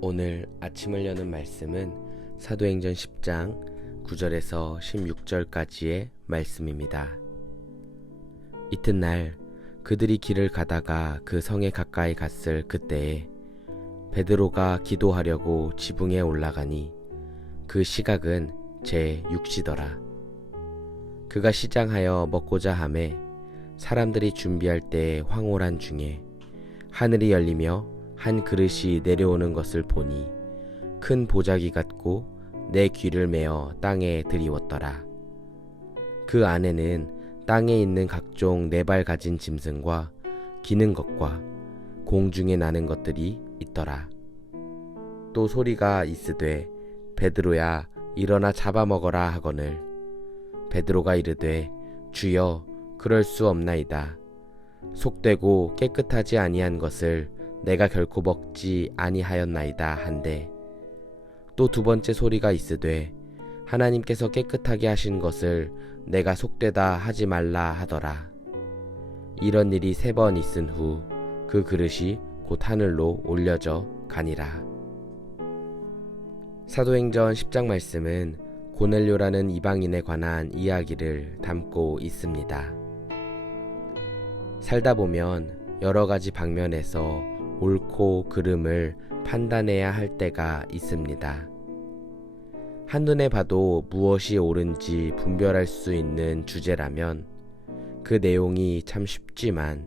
오늘 아침을 여는 말씀은 사도행전 10장 9절에서 16절까지의 말씀입니다. 이튿날 그들이 길을 가다가 그 성에 가까이 갔을 그때에 베드로가 기도하려고 지붕에 올라가니 그 시각은 제 6시더라. 그가 시장하여 먹고자 하매 사람들이 준비할 때 황홀한 중에 하늘이 열리며 한 그릇이 내려오는 것을 보니 큰 보자기 같고 내 귀를 메어 땅에 들이웠더라. 그 안에는 땅에 있는 각종 네 발 가진 짐승과 기는 것과 공중에 나는 것들이 있더라. 또 소리가 있으되 베드로야 일어나 잡아먹어라 하거늘 베드로가 이르되 주여 그럴 수 없나이다. 속되고 깨끗하지 아니한 것을 내가 결코 먹지 아니하였나이다 한데 또 두 번째 소리가 있으되 하나님께서 깨끗하게 하신 것을 내가 속되다 하지 말라 하더라. 이런 일이 3번 있은 후 그 그릇이 곧 하늘로 올려져 가니라. 사도행전 10장 말씀은 고넬료라는 이방인에 관한 이야기를 담고 있습니다. 살다 보면 여러 가지 방면에서 옳고 그름을 판단해야 할 때가 있습니다. 한눈에 봐도 무엇이 옳은지 분별할 수 있는 주제라면 그 내용이 참 쉽지만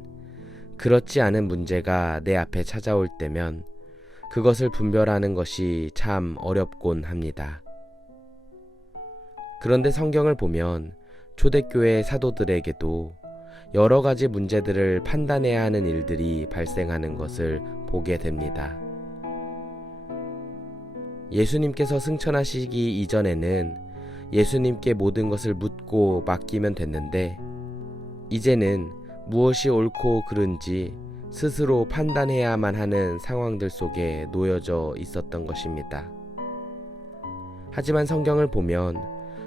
그렇지 않은 문제가 내 앞에 찾아올 때면 그것을 분별하는 것이 참 어렵곤 합니다. 그런데 성경을 보면 초대교회 사도들에게도 여러 가지 문제들을 판단해야 하는 일들이 발생하는 것을 보게 됩니다. 예수님께서 승천하시기 이전에는 예수님께 모든 것을 묻고 맡기면 됐는데 이제는 무엇이 옳고 그른지 스스로 판단해야만 하는 상황들 속에 놓여져 있었던 것입니다. 하지만 성경을 보면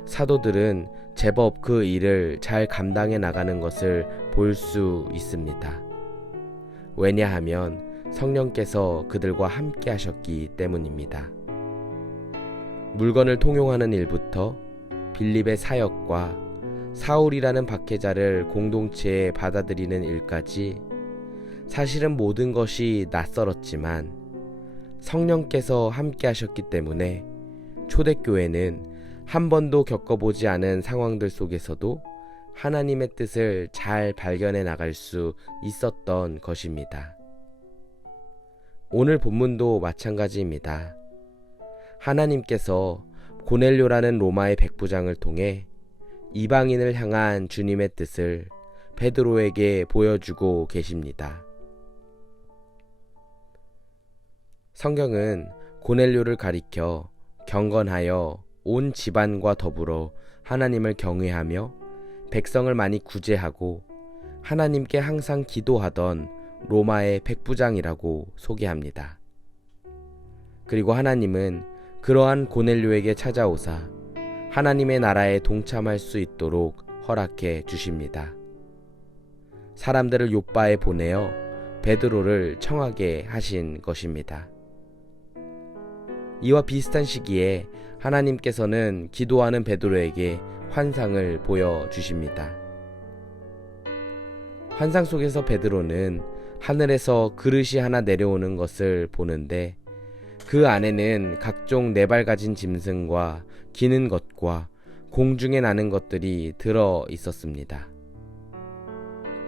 사도들은 제법 그 일을 잘 감당해 나가는 것을 볼 수 있습니다. 왜냐하면 성령께서 그들과 함께 하셨기 때문입니다. 물건을 통용하는 일부터 빌립의 사역과 사울이라는 박해자를 공동체에 받아들이는 일까지 사실은 모든 것이 낯설었지만 성령께서 함께 하셨기 때문에 초대교회는 한 번도 겪어보지 않은 상황들 속에서도 하나님의 뜻을 잘 발견해 나갈 수 있었던 것입니다. 오늘 본문도 마찬가지입니다. 하나님께서 고넬료라는 로마의 백부장을 통해 이방인을 향한 주님의 뜻을 베드로에게 보여주고 계십니다. 성경은 고넬료를 가리켜 경건하여 온 집안과 더불어 하나님을 경외하며 백성을 많이 구제하고 하나님께 항상 기도하던 로마의 백부장이라고 소개합니다. 그리고 하나님은 그러한 고넬료에게 찾아오사 하나님의 나라에 동참할 수 있도록 허락해 주십니다. 사람들을 욥바에 보내어 베드로를 청하게 하신 것입니다. 이와 비슷한 시기에 하나님께서는 기도하는 베드로에게 환상을 보여주십니다. 환상 속에서 베드로는 하늘에서 그릇이 하나 내려오는 것을 보는데 그 안에는 각종 네 발 가진 짐승과 기는 것과 공중에 나는 것들이 들어 있었습니다.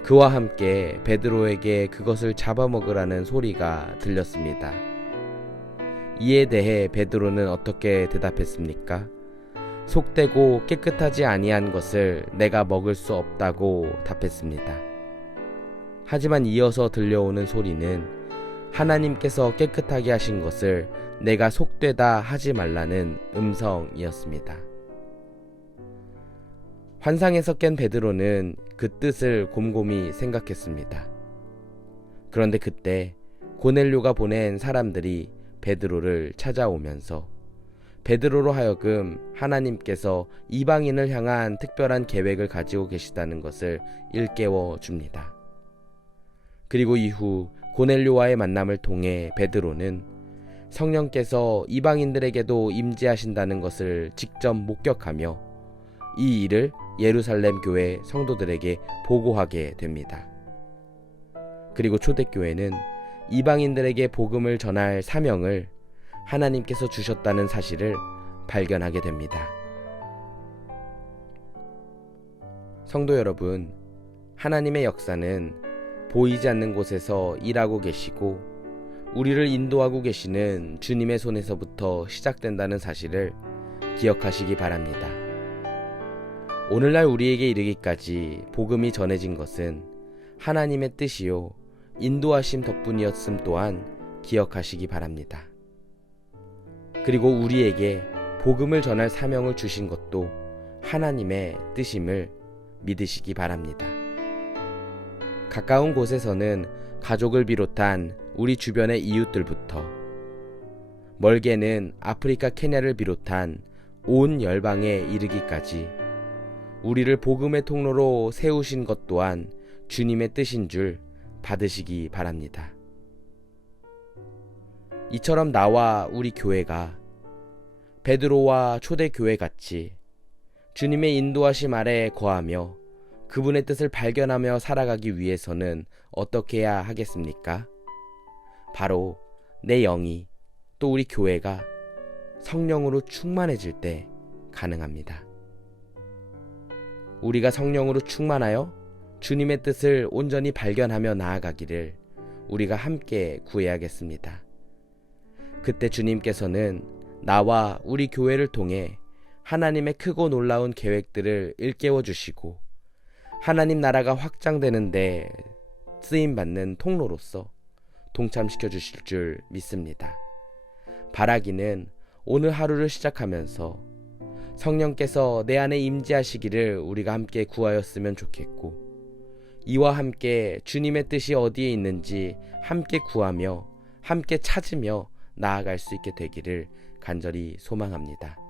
그와 함께 베드로에게 그것을 잡아먹으라는 소리가 들렸습니다. 이에 대해 베드로는 어떻게 대답했습니까? 속되고 깨끗하지 아니한 것을 내가 먹을 수 없다고 답했습니다. 하지만 이어서 들려오는 소리는 하나님께서 깨끗하게 하신 것을 내가 속되다 하지 말라는 음성이었습니다. 환상에서 깬 베드로는 그 뜻을 곰곰이 생각했습니다. 그런데 그때 고넬료가 보낸 사람들이 베드로를 찾아오면서 베드로로 하여금 하나님께서 이방인을 향한 특별한 계획을 가지고 계시다는 것을 일깨워 줍니다. 그리고 이후 고넬료와의 만남을 통해 베드로는 성령께서 이방인들에게도 임재하신다는 것을 직접 목격하며 이 일을 예루살렘 교회 성도들에게 보고하게 됩니다. 그리고 초대교회는 이방인들에게 복음을 전할 사명을 하나님께서 주셨다는 사실을 발견하게 됩니다. 성도 여러분, 하나님의 역사는 보이지 않는 곳에서 일하고 계시고 우리를 인도하고 계시는 주님의 손에서부터 시작된다는 사실을 기억하시기 바랍니다. 오늘날 우리에게 이르기까지 복음이 전해진 것은 하나님의 뜻이요 인도하심 덕분이었음 또한 기억하시기 바랍니다. 그리고 우리에게 복음을 전할 사명을 주신 것도 하나님의 뜻임을 믿으시기 바랍니다. 가까운 곳에서는 가족을 비롯한 우리 주변의 이웃들부터 멀게는 아프리카 케냐를 비롯한 온 열방에 이르기까지 우리를 복음의 통로로 세우신 것 또한 주님의 뜻인 줄 받으시기 바랍니다. 이처럼 나와 우리 교회가 베드로와 초대교회 같이 주님의 인도하심 아래 거하며 그분의 뜻을 발견하며 살아가기 위해서는 어떻게 해야 하겠습니까? 바로 내 영이 또 우리 교회가 성령으로 충만해질 때 가능합니다. 우리가 성령으로 충만하여 주님의 뜻을 온전히 발견하며 나아가기를 우리가 함께 구해야겠습니다. 그때 주님께서는 나와 우리 교회를 통해 하나님의 크고 놀라운 계획들을 일깨워 주시고 하나님 나라가 확장되는데 쓰임받는 통로로서 동참시켜 주실 줄 믿습니다. 바라기는 오늘 하루를 시작하면서 성령께서 내 안에 임재하시기를 우리가 함께 구하였으면 좋겠고 이와 함께 주님의 뜻이 어디에 있는지 함께 구하며 함께 찾으며 나아갈 수 있게 되기를 간절히 소망합니다.